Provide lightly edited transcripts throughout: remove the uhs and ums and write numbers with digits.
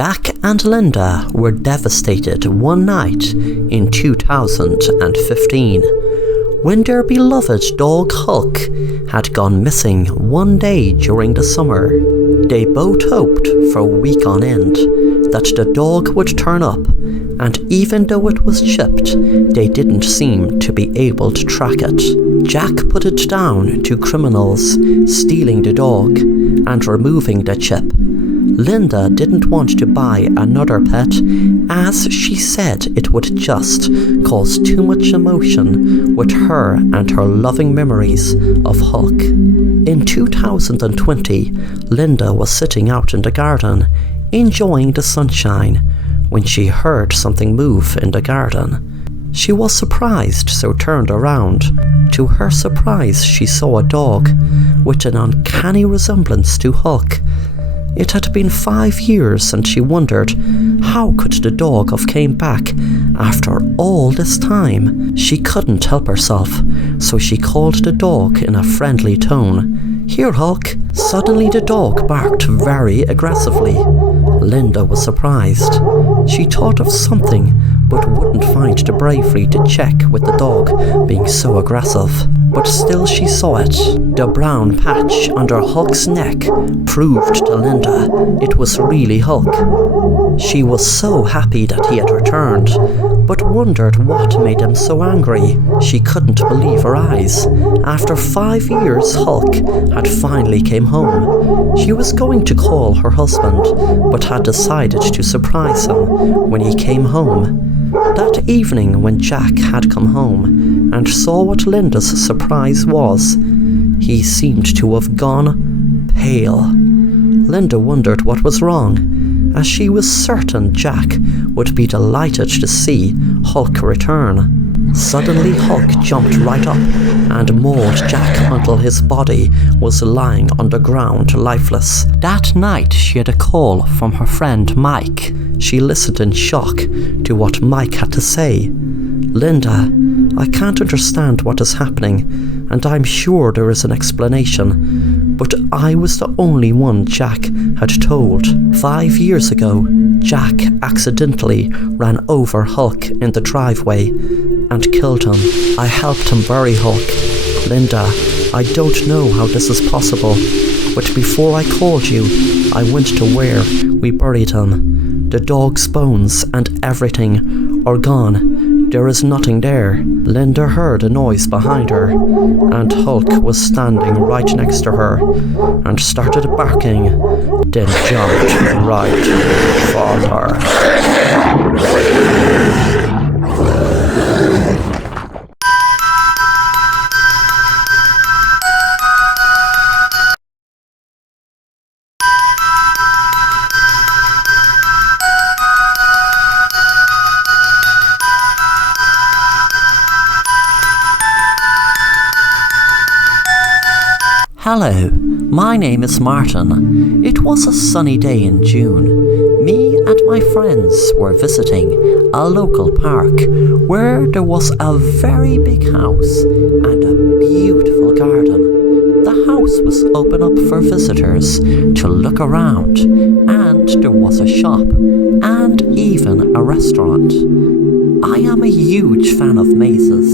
Jack and Linda were devastated one night in 2015 when their beloved dog Huck had gone missing one day during the summer. They both hoped for a week on end that the dog would turn up, and even though it was chipped, they didn't seem to be able to track it. Jack put it down to criminals stealing the dog and removing the chip. Linda didn't want to buy another pet, as she said it would just cause too much emotion with her and her loving memories of Huck. In 2020, Linda was sitting out in the garden, enjoying the sunshine, when she heard something move in the garden. She was surprised, so turned around. To her surprise, she saw a dog with an uncanny resemblance to Huck. It had been 5 years, and she wondered how could the dog have came back after all this time. She couldn't help herself, so she called the dog in a friendly tone. "Here, Huck." Suddenly the dog barked very aggressively. Linda was surprised. She thought of something, but wouldn't find the bravery to check with the dog being so aggressive. But still she saw it. The brown patch under Huck's neck proved to Linda it was really Huck. She was so happy that he had returned, but wondered what made him so angry. She couldn't believe her eyes. After 5 years, Huck had finally came home. She was going to call her husband, but had decided to surprise him when he came home. That evening, when Jack had come home and saw what Linda's surprise was, he seemed to have gone pale. Linda wondered what was wrong, as she was certain Jack would be delighted to see Huck return. Suddenly Huck jumped right up and mauled Jack until his body was lying on the ground lifeless. That night she had a call from her friend Mike. She listened in shock to what Mike had to say. "Linda, I can't understand what is happening, and I'm sure there is an explanation, but I was the only one Jack had told. 5 years ago, Jack accidentally ran over Huck in the driveway and killed him. I helped him bury Huck. Linda, I don't know how this is possible, but before I called you, I went to where we buried him. The dog's bones and everything are gone. There is nothing there." Linda heard a noise behind her, and Huck was standing right next to her and started barking, then jumped right for her. Hello, my name is Martin. It was a sunny day in June. Me and my friends were visiting a local park where there was a very big house and a beautiful garden. The house was open up for visitors to look around, and there was a shop and even a restaurant. I am a huge fan of mazes,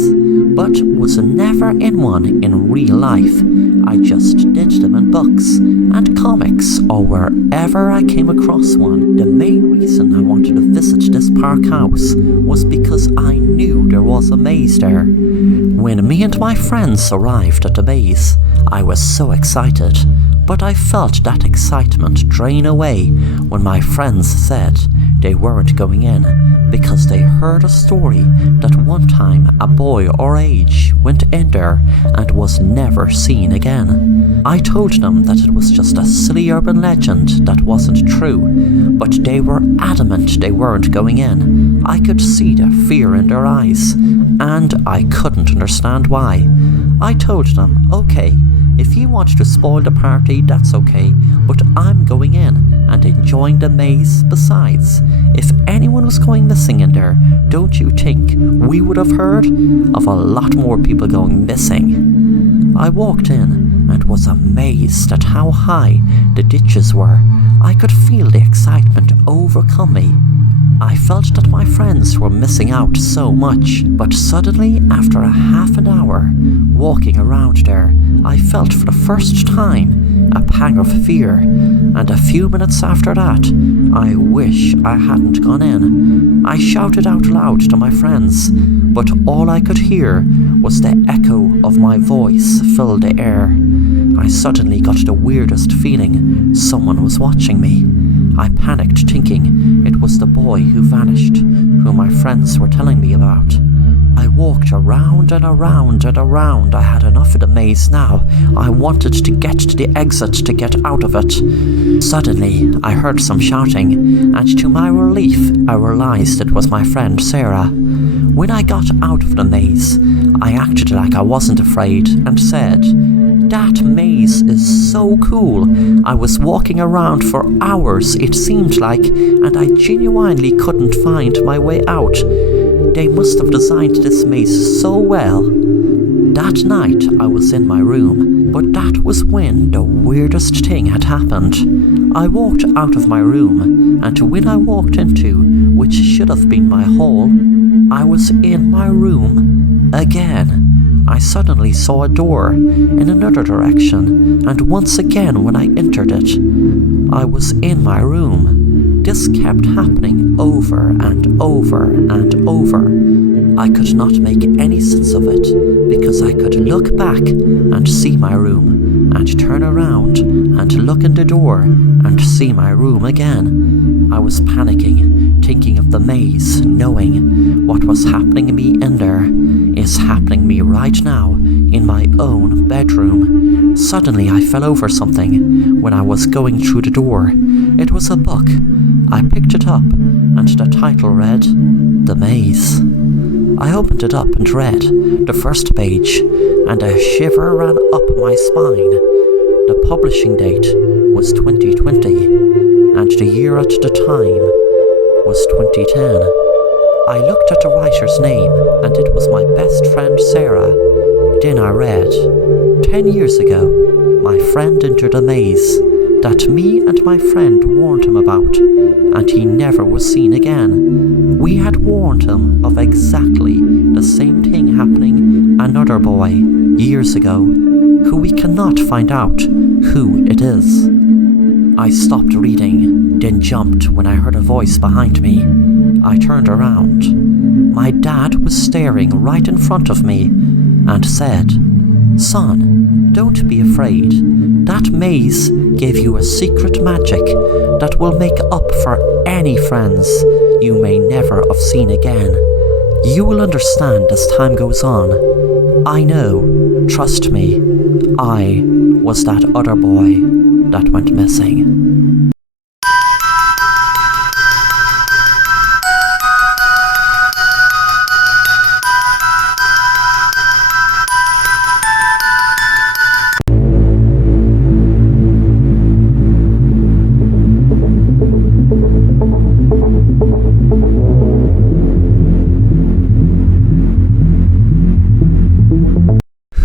but was never in one in real life. I just did them in books and comics or wherever I came across one. The main reason I wanted to visit this park house was because I knew there was a maze there. When me and my friends arrived at the maze, I was so excited, but I felt that excitement drain away when my friends said they weren't going in because they heard a story that one time a boy our age went in there and was never seen again. I told them that it was just a silly urban legend that wasn't true, but they were adamant they weren't going in. I could see the fear in their eyes, and I couldn't understand why. I told them, okay, if you want to spoil the party, that's okay, but I'm going in and enjoying the maze. Besides, if anyone was going missing in there, don't you think we would have heard of a lot more people going missing? I walked in and was amazed at how high the ditches were. I could feel the excitement overcome me. I felt that my friends were missing out so much, but suddenly, after a half an hour walking around there, I felt for the first time a pang of fear, and a few minutes after that, I wish I hadn't gone in. I shouted out loud to my friends, but all I could hear was the echo of my voice fill the air. I suddenly got the weirdest feeling someone was watching me. I panicked, thinking it was the boy who vanished, who my friends were telling me about. I walked around and around and around. I had enough of the maze now. I wanted to get to the exit to get out of it. Suddenly, I heard some shouting, and to my relief, I realized it was my friend Sarah. When I got out of the maze, I acted like I wasn't afraid and said, "That maze is so cool. I was walking around for hours, it seemed like, and I genuinely couldn't find my way out. They must have designed this maze so well." That night I was in my room, but that was when the weirdest thing had happened. I walked out of my room, and when I walked into, which should have been my hall, I was in my room again. I suddenly saw a door in another direction, and once again when I entered it, I was in my room. This kept happening over and over and over. I could not make any sense of it, because I could look back and see my room, and turn around and look in the door and see my room again. I was panicking, thinking of the maze, knowing what was happening to me in there is happening to me right now in my own bedroom. Suddenly I fell over something when I was going through the door. It was a book. I picked it up, and the title read, "The Maze." I opened it up and read the first page, and a shiver ran up my spine. The publishing date was 2020, and the year at the time was 2010. I looked at the writer's name, and it was my best friend Sarah. Then I read, 10 years ago, my friend entered a maze that me and my friend warned him about, and he never was seen again. We had warned him of exactly the same thing happening another boy years ago, who we cannot find out who it is. I stopped reading, then jumped when I heard a voice behind me. I turned around. My dad was staring right in front of me and said, "Son, don't be afraid. That maze gave you a secret magic that will make up for any friends you may never have seen again. You will understand as time goes on. I know, trust me, I was that other boy that went missing."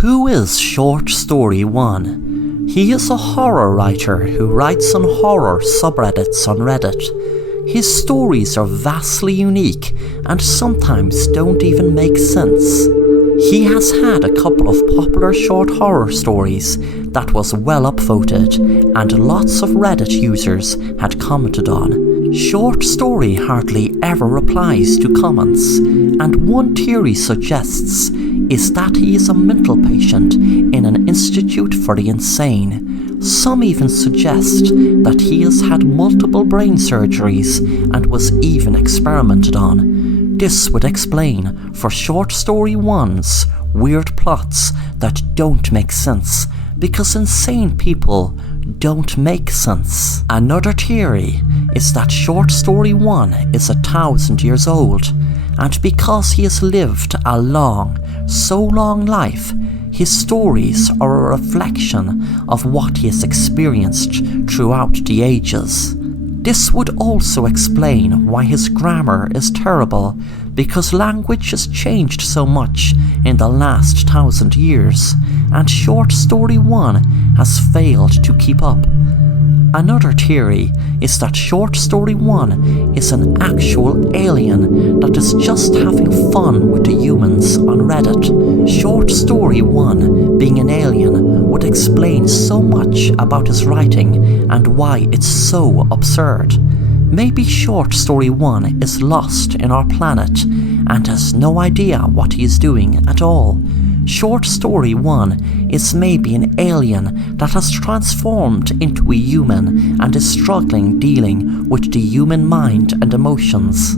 Who is Short Story 1? He is a horror writer who writes on horror subreddits on Reddit. His stories are vastly unique and sometimes don't even make sense. He has had a couple of popular short horror stories that was well upvoted and lots of Reddit users had commented on. Short Story hardly ever replies to comments, and one theory suggests is that he is a mental patient in an institute for the insane. Some even suggest that he has had multiple brain surgeries and was even experimented on. This would explain for Short Story 1's weird plots that don't make sense, because insane people don't make sense. Another theory is that Short Story 1 is 1,000 years old, and because he has lived a long, so long life, his stories are a reflection of what he has experienced throughout the ages. This would also explain why his grammar is terrible, because language has changed so much in the last 1,000 years, and Short Story 1 has failed to keep up. Another theory is that Short Story 1 is an actual alien that is just having fun with the humans on Reddit. Short Story 1 being an alien would explain so much about his writing and why it's so absurd. Maybe Short Story 1 is lost in our planet and has no idea what he is doing at all. Short Story 1 is maybe an alien that has transformed into a human and is struggling dealing with the human mind and emotions.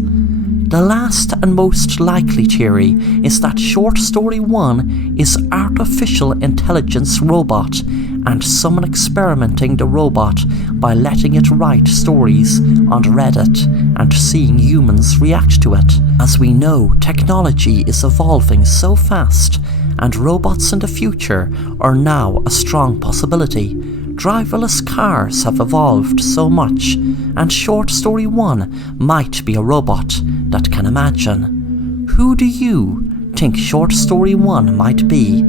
The last and most likely theory is that Short Story 1 is artificial intelligence robot and someone experimenting the robot by letting it write stories on Reddit and seeing humans react to it. As we know, technology is evolving so fast and robots in the future are now a strong possibility. Driverless cars have evolved so much, and Short Story 1 might be a robot that can imagine. Who do you think Short Story 1 might be?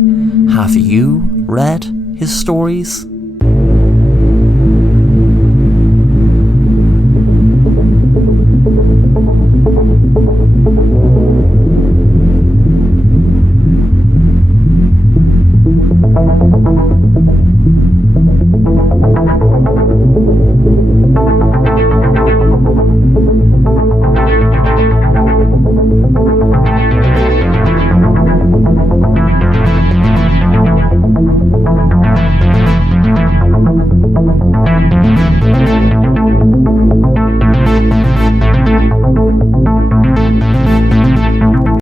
Have you read his stories?